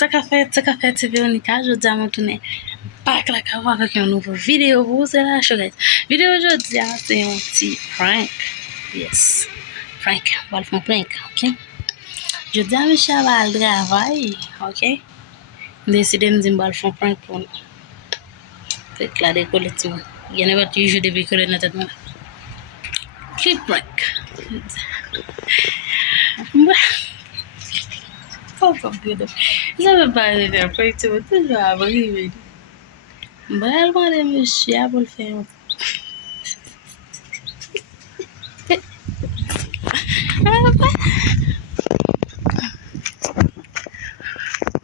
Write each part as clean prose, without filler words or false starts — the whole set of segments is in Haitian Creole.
ça qu'a fait, c'est Véronica. Je dis à mon tourner, pas que la caméra avec une nouvelle vidéo. Vous, c'est la chose. Vidéo aujourd'hui, c'est un petit prank. Yes. Prank. On va le faire prank, ok? Je dis à Michel, va le travail, ok? Décidé de me faire prank pour nous. Fait que là, décoller tout. Il y en a pas toujours des bricoles dans tête. Petit prank. Oh, computer. Ça veut pas aller d'un prank, tu vas toujours arriver. Bah, moi, de monsieur, pour le faire.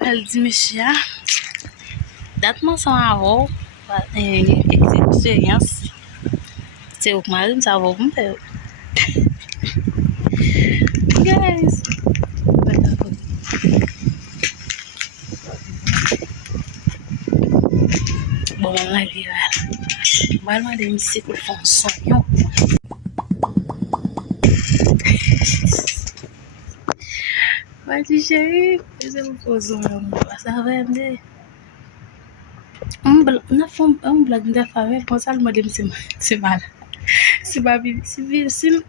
Elle dit, monsieur, date-moi son avant, expérience. C'est au mal, ça va me faire. Guys. Bon, on va vivre. Moi, de monsieur, pour le fond, Zonyon. Vas-y, chérie, je vous pose Zonyon. Ça va aider. On blague de famille, comme ça, le mode c'est mal. C'est pas bien. C'est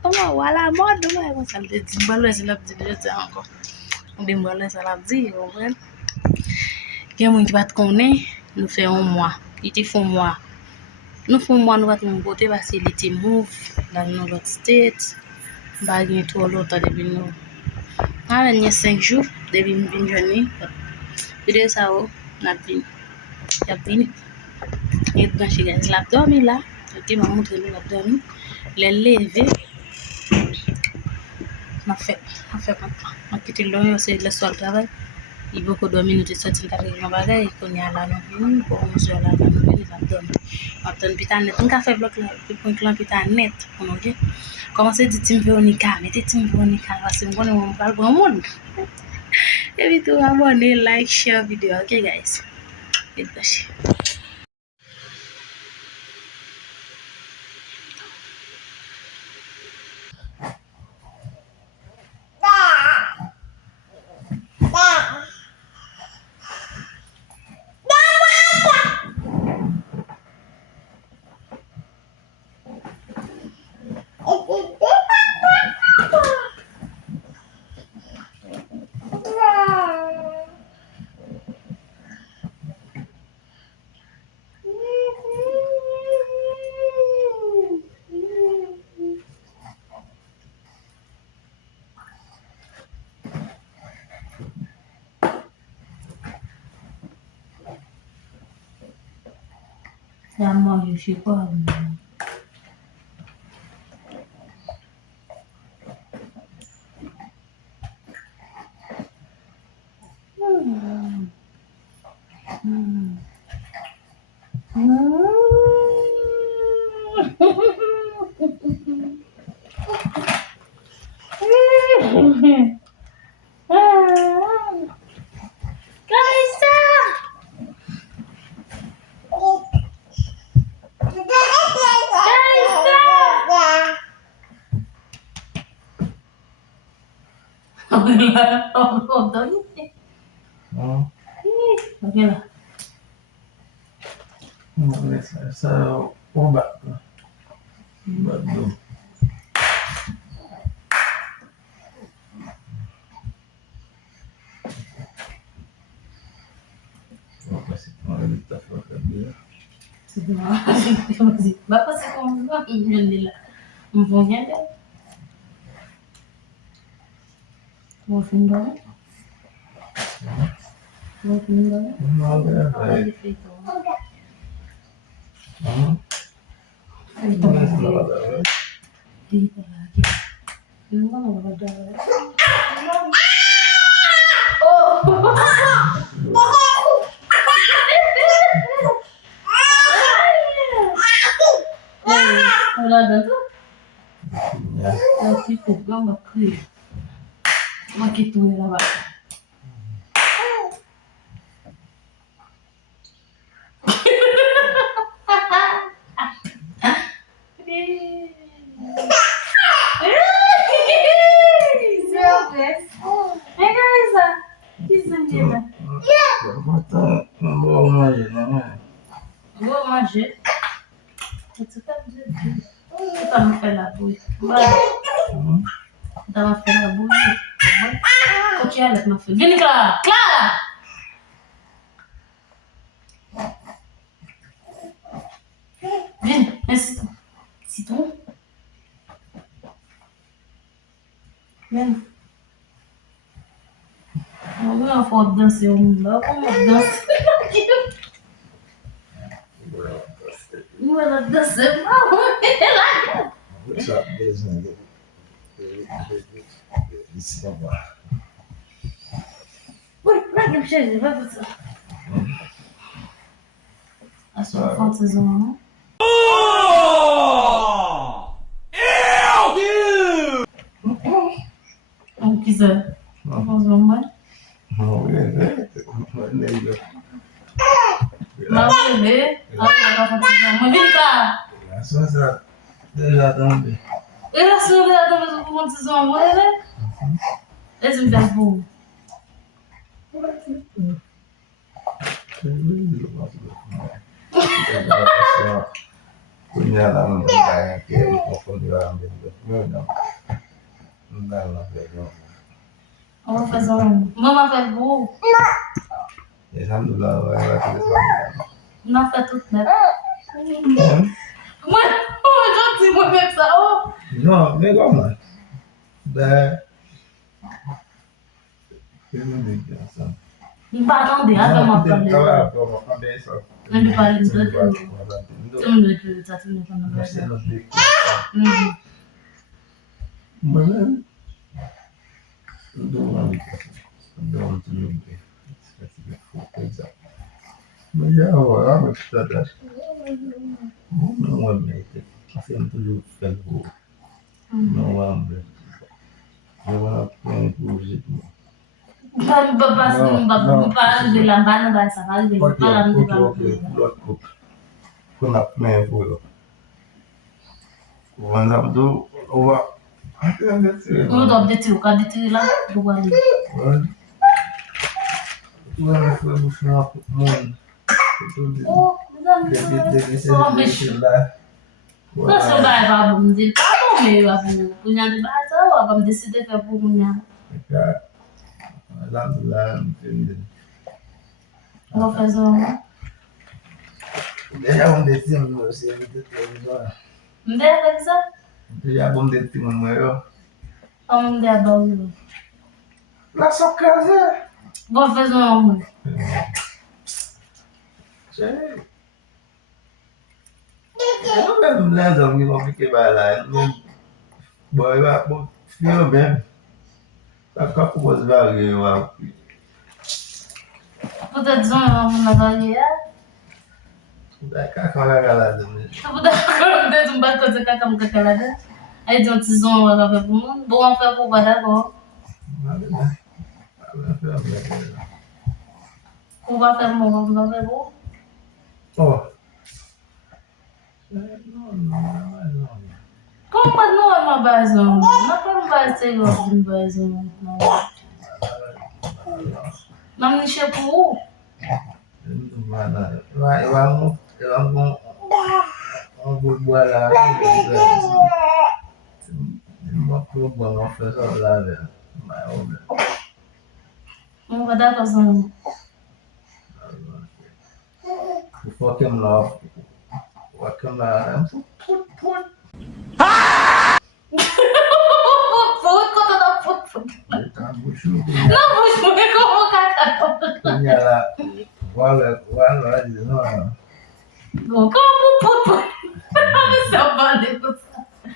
comment, voilà, moi, demain, on s'en dit, c'est la petite, je dis encore. On dit, ça l'a dit, on va. Il y a un monde qui va te connaître, nous faisons un mois. Il te font mois. Nous faisons mois, nous va te monter parce qu'il était move dans notre state. Bah, il y a tout l'autre depuis nous. Ah, il y a 5 jours, depuis une journée. Il y a ça, on a fini. Il y a fini. Et quand je suis là, dormi là. Il m'a montré le dormi. Les lever. On fait maintenant. On quitte le c'est le soir travail. Il beaucoup dormi, nous te sorti dans la bagage, qu'on y a là, nous pour monsieur là, nous venons dormi. Maintenant, putain net, on a fait bloc là, pour que putain net, ok? Commencez dit team Véronica, mettez team Véronica, parce que moi on parle pour le monde. Et puis tout abonner, like, share vidéo, ok guys? Et puis. Moi, je sais pas. Essa obat. Obat tu. Apa sih kalau kita fokus dia? Sebenarnya, bapak sih kamu nggak ingin dia, mempunyai deh. Mau tinggal? Mau tinggal? Mau dia baik. Itu lagi. Ini kan mau ada. Kalau ada tuh, tapi pukul nggak kiri, makin tuh ya pak. manger, non? Vou manger. Tu tá dizendo? Tu tá me fazendo a bouille. Tu tá me fazendo a bouille. Continue avec ma fille. Viens, Clara! Clara! Viens, un citron. Viens. On va faire danser au monde là. On va danser. On va danser. What's up, business? Isso não vai. Ui, vai que me chega, vai passar. A sua fantasia, não? Como quiser. Vamos ver mais. Não, é. Mas ver. Mas vem cá. Só essa. Já também. Ele assumiu talvez o fantasia, né? Esse me dá bom. Punya lah kayak mikrofon di dalam não On va faire un. Maman fait beau. Alhamdulillah, On a fait tout net. Moi, gentil, moi, avec ça. Oh. non, mais comment? Ben, Il va attendre, attends, moi, parler. On peut parler de ça. Tout le monde veut que ça finisse par nous faire. Moi-même, je dois mas já agora, mas tá não é bem, assim tudo ferro, não é bem, eu acho que o jeito. Não para de lambar na base, vai de para de lambar. Quando a minha foi, quando a do o O objetivo, cada dia lá do ali. Quando foi buscar o mundo. Oh, você vai para o dia, tá bom, meu avô. Punha de base, ou vamos decidir que é para punha. Alhamdulillah, Vou fazer um. Deixa um desenho no você de televisão. Não deve ser. Deixa um desenho no meu. Onde é bom? Na sua casa. Vou fazer um. Sei. Eu não me lembro de como que vai lá. Boy, vai, filho bem. Tá com a coisa vaga, Peut-être Zonyon na voye. Vai cá com a galera. Peut-être um barco de caca com calada. Aí tem um tizão lá para o mundo. Bom para o badagó. O vai para o mundo, não vai bom. Oh. Como não é uma base não? Não vai ser igual de base não. Não me chegou. Vai, vamos buat lah. Waktu buang waktu soal dia, mau dah. Não vai dar coisa não. Fucking love, welcome lah. Put. Put, kota da put. Kamu sih. Não, vou como caca. Punya lah. Wala di sana. Como put. Você vai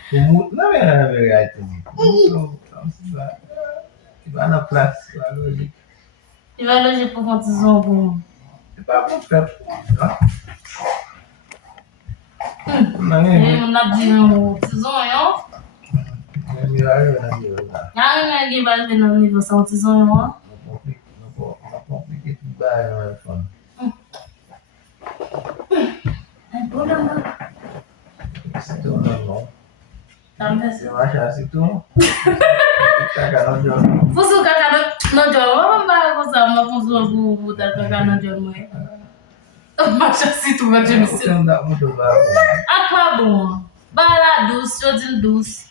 Kumut na mereka itu. Gimana plus lalu Il va loger pour mon tizon bon. pas pour Ele não diz não tizon yo. Yang lagi balik na nível são tizon yo. Problema. Itu não. Também. Eu acho assim tu. Cagar no jogo. Fuso caca no jogo. Vamos para gostar, mas fuso bu da caca no jogo. Mas assim tu vai dizer. Você não dá muito lá. Ah, tá bom. Bala doce, eu digo doce.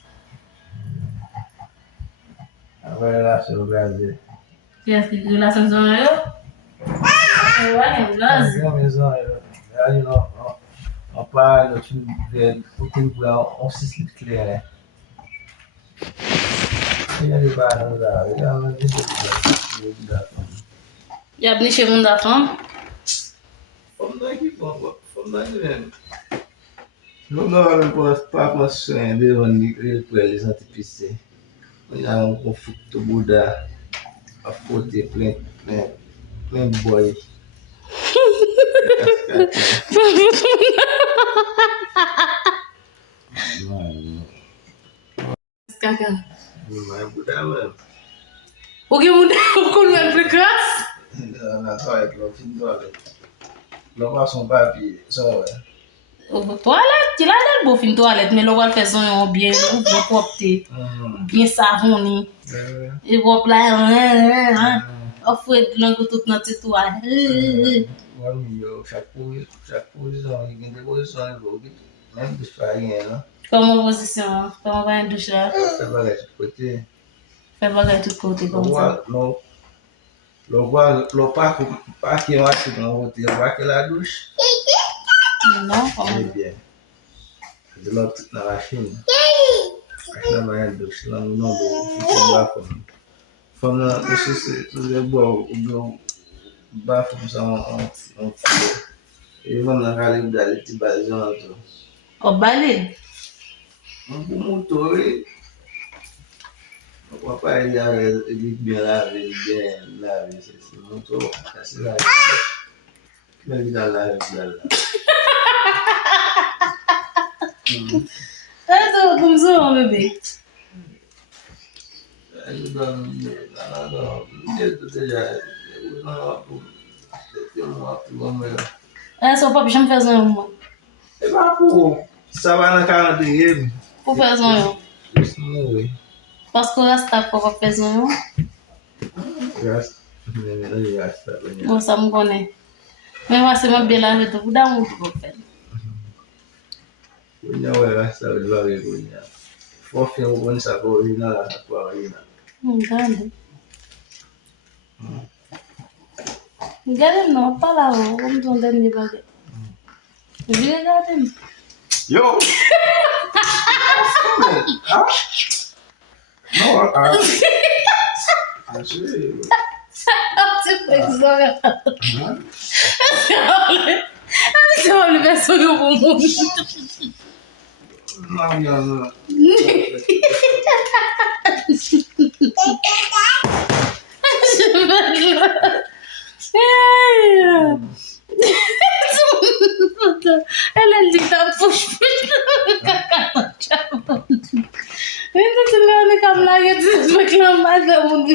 Agora lá no Brasil. E assim, relação com eu? Eu acho que Mas é mesmo, aí não para, eu tive porque on se clair, né? E aí vai lá, e ela não dá. E a bicha não dá fome? Vamos dar aqui, vamos dar aqui mesmo. Vamos dar para a sonha de Verônica para eles antipisser. Olha um conflito Buda a foto plein boy. Caca. Não é Buda mesmo. O que mudou com o precoce? Na toalette, no fin toalette. Lo pason papi, so Toilette, tu l'as beau fin toilette, mais le roi fait son bien, bien propre, bien savonné. Et hop là, on fait de l'angle tout notre toilette. chaque position, il y a des positions, même de farinha, não? Comme position, comme on va en douche là. Você vai de côté. Fais bagage tout côté comme ça. Lo parque eu acho que não vou ter aquela douche. Non, É comment? bien. De l'autre na machine. Acho que não é douche, não do bafo. Fome não sei se tu é bom, o bafo são e vamos na realidade de baseado. Au balai. O motor o papai ele bien lavé, c'est motor, c'est là. Mais il a lavé là. Ah, comme ça, mon bébé. Ah, son papa, j'aime faire un moi. É papo, estava na cara dele. Pour faire un. Isso não é. Parce que rasta pour faire un. Bon, ça me connaît. Mais moi, c'est ma belle avec tout d'amour pour faire. Punya wa rasta ulwawe punya. Fofin wani sako ina la kwa ina. Regarde. Regarde, non, pas là, comme ton dernier baguette. Regarde. Yo! No, actually. Tu fais ça. C'est pas le verso du bon monde. Não. Elle dit que t'as push. Então tu não anda com lá e tu reclamar da mundo.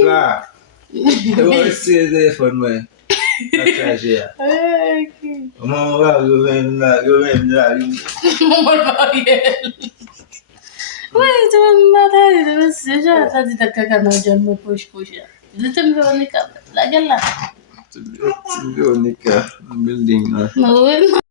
Claro. Eu vou ser telefone, partager. Maman va yo même là. Maman va oui, tu m'as dit, t'as dit que caca n'a jamais push. Je t'aime Véronica, la gueule là. Tu Véronica, building là. Oui.